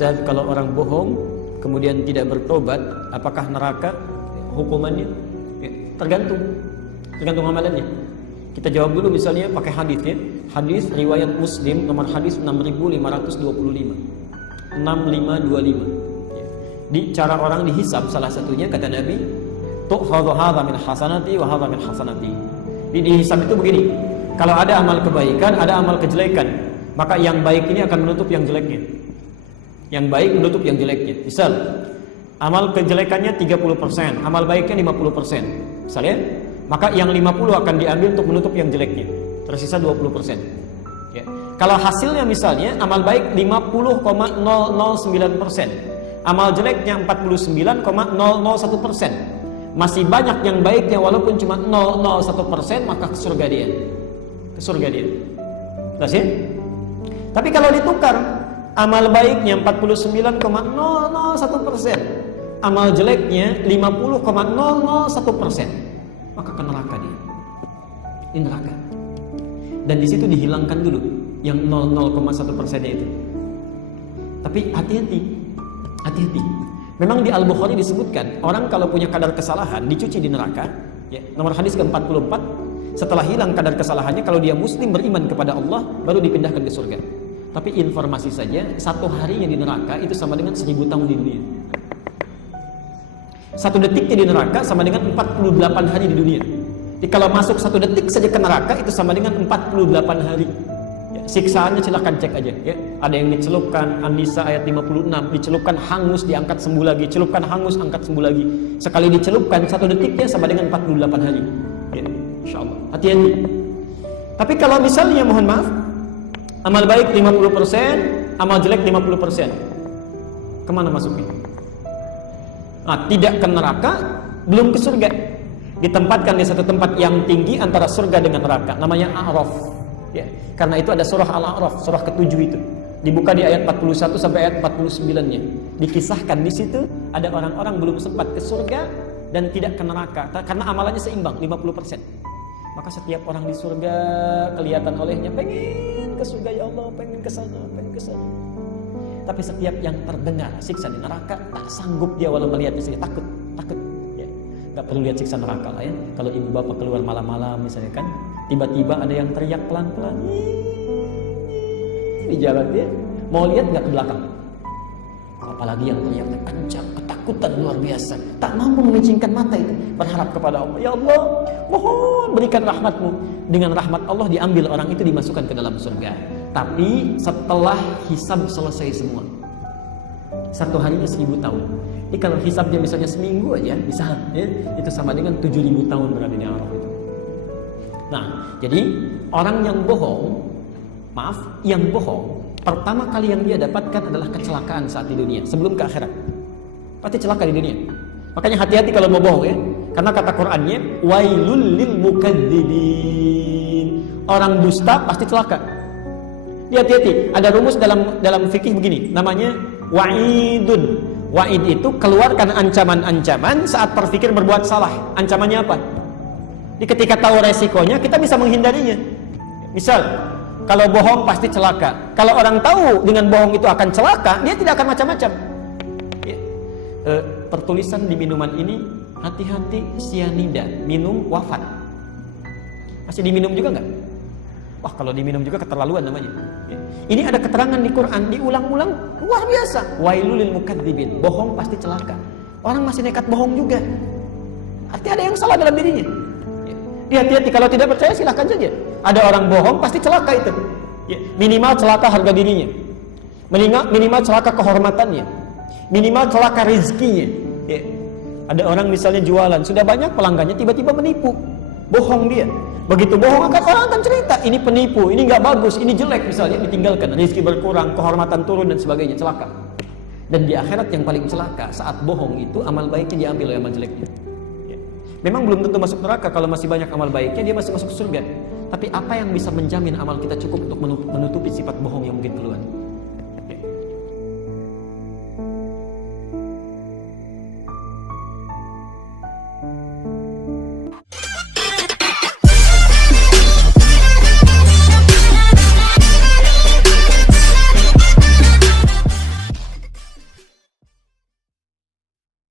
Ustaz, kalau orang bohong kemudian tidak bertobat, apakah neraka hukumannya? Ya, tergantung amalannya. Kita jawab dulu misalnya pakai hadis ya. Hadis riwayat Muslim nomor hadis 6525. 6525. Ya. Di cara orang dihisab salah satunya kata Nabi, tu'khadhu hadza min hasanati wa hadza min hasanati. Di dihisab itu begini. Kalau ada amal kebaikan, ada amal kejelekan, maka yang baik ini akan menutup yang jeleknya. Yang baik menutup yang jeleknya. Misal, amal kejelekannya 30%, amal baiknya 50%. Misalnya, maka yang 50 akan diambil untuk menutup yang jeleknya. Tersisa 20%. Ya. Kalau hasilnya misalnya amal baik 50,009%, amal jeleknya 49,001%. Masih banyak yang baiknya walaupun cuma 001%, maka ke surga dia. Ke surga dia. Jelas ya? Tapi kalau ditukar, amal baiknya 49,001%, amal jeleknya 50,001%, maka ke neraka dia. Di neraka. Dan di situ dihilangkan dulu yang 0,1%-nya itu. Tapi hati-hati. Memang di Al-Bukhari disebutkan orang kalau punya kadar kesalahan dicuci di neraka. Ya, nomor hadis ke-44. Setelah hilang kadar kesalahannya, kalau dia muslim beriman kepada Allah, baru dipindahkan ke surga. Tapi informasi saja, 1 harinya di neraka itu sama dengan 1000 tahun di dunia. 1 detiknya di neraka sama dengan 48 hari di dunia. Jadi kalau masuk 1 detik saja ke neraka itu sama dengan 48 hari. Ya, siksaannya silahkan cek aja. Ya. Ada yang dicelupkan, An-Nisa ayat 56, dicelupkan hangus, diangkat sembuh lagi, celupkan hangus, angkat sembuh lagi. Sekali dicelupkan 1 detiknya sama dengan 48 hari. Ya, insyaallah. Hati-hati. Tapi kalau misalnya mohon maaf, amal baik 50%, amal jelek 50%, kemana masuknya? Nah, tidak ke neraka, belum ke surga. Ditempatkan di satu tempat yang tinggi antara surga dengan neraka, namanya A'raf. Ya, karena itu ada surah Al-A'raf, surah ke-7 itu. Dibuka di ayat 41 sampai ayat 49-nya. Dikisahkan di situ ada orang-orang belum sempat ke surga dan tidak ke neraka karena amalannya seimbang 50%. Maka setiap orang di surga kelihatan olehnya pengen ke surga, ya Allah, pengen ke sana. Tapi setiap yang terdengar siksa di neraka tak sanggup dia walau melihatnya saja, takut. Ya. Gak perlu lihat siksa neraka lah ya. Kalau ibu bapak keluar malam-malam misalnya kan, tiba-tiba ada yang teriak pelan-pelan di jalan dia, mau lihat nggak ke belakang? Apalagi yang teriaknya kencang, ketakutan luar biasa, tak mampu memicingkan mata itu, berharap kepada Allah, ya Allah, mohon berikan rahmatmu. Dengan rahmat Allah diambil orang itu, dimasukkan ke dalam surga. Tapi setelah hisab selesai semua, 1 harinya 1000 tahun. Jadi kalau hisabnya misalnya seminggu aja, bisa ya, itu sama dengan 7000 tahun berada di Araf itu. Nah, jadi orang yang bohong, yang bohong, pertama kali yang dia dapatkan adalah kecelakaan saat di dunia, sebelum ke akhirat. Pasti celaka di dunia. Makanya hati-hati kalau mau bohong ya. Karena kata Qur'annya, wailul lil mukadzibin. Orang dusta pasti celaka. Hati-hati, ada rumus dalam fikih begini, namanya wa'idun. Wa'id itu keluarkan ancaman-ancaman saat berpikir berbuat salah. Ancamannya apa? Jadi ketika tahu resikonya, kita bisa menghindarinya. Misal, kalau bohong pasti celaka. Kalau orang tahu dengan bohong itu akan celaka, dia tidak akan macam-macam. Ya. Tertulisan di minuman ini, hati-hati sianida, minum wafat. Masih diminum juga nggak? Wah, kalau diminum juga keterlaluan namanya. Ya. Ini ada keterangan di Quran, diulang-ulang, luar biasa. Wailul lil mukadzibin, bohong pasti celaka. Orang masih nekat bohong juga. Artinya ada yang salah dalam dirinya. Ya. Hati-hati, kalau tidak percaya silahkan saja. Ada orang bohong pasti celaka itu. Ya. Minimal celaka harga dirinya. Minimal celaka kehormatannya. Minimal celaka rezekinya. Ya. Ada orang misalnya jualan, sudah banyak pelanggannya, tiba-tiba menipu. Bohong dia. Begitu bohong orang akan cerita, ini penipu, ini nggak bagus, ini jelek misalnya, ditinggalkan, rezeki berkurang, kehormatan turun dan sebagainya, celaka. Dan di akhirat yang paling celaka saat bohong itu amal baiknya diambil oleh amal jeleknya. Ya. Memang belum tentu masuk neraka, kalau masih banyak amal baiknya dia masih masuk surga. Tapi apa yang bisa menjamin amal kita cukup untuk menutupi sifat bohong yang mungkin keluar?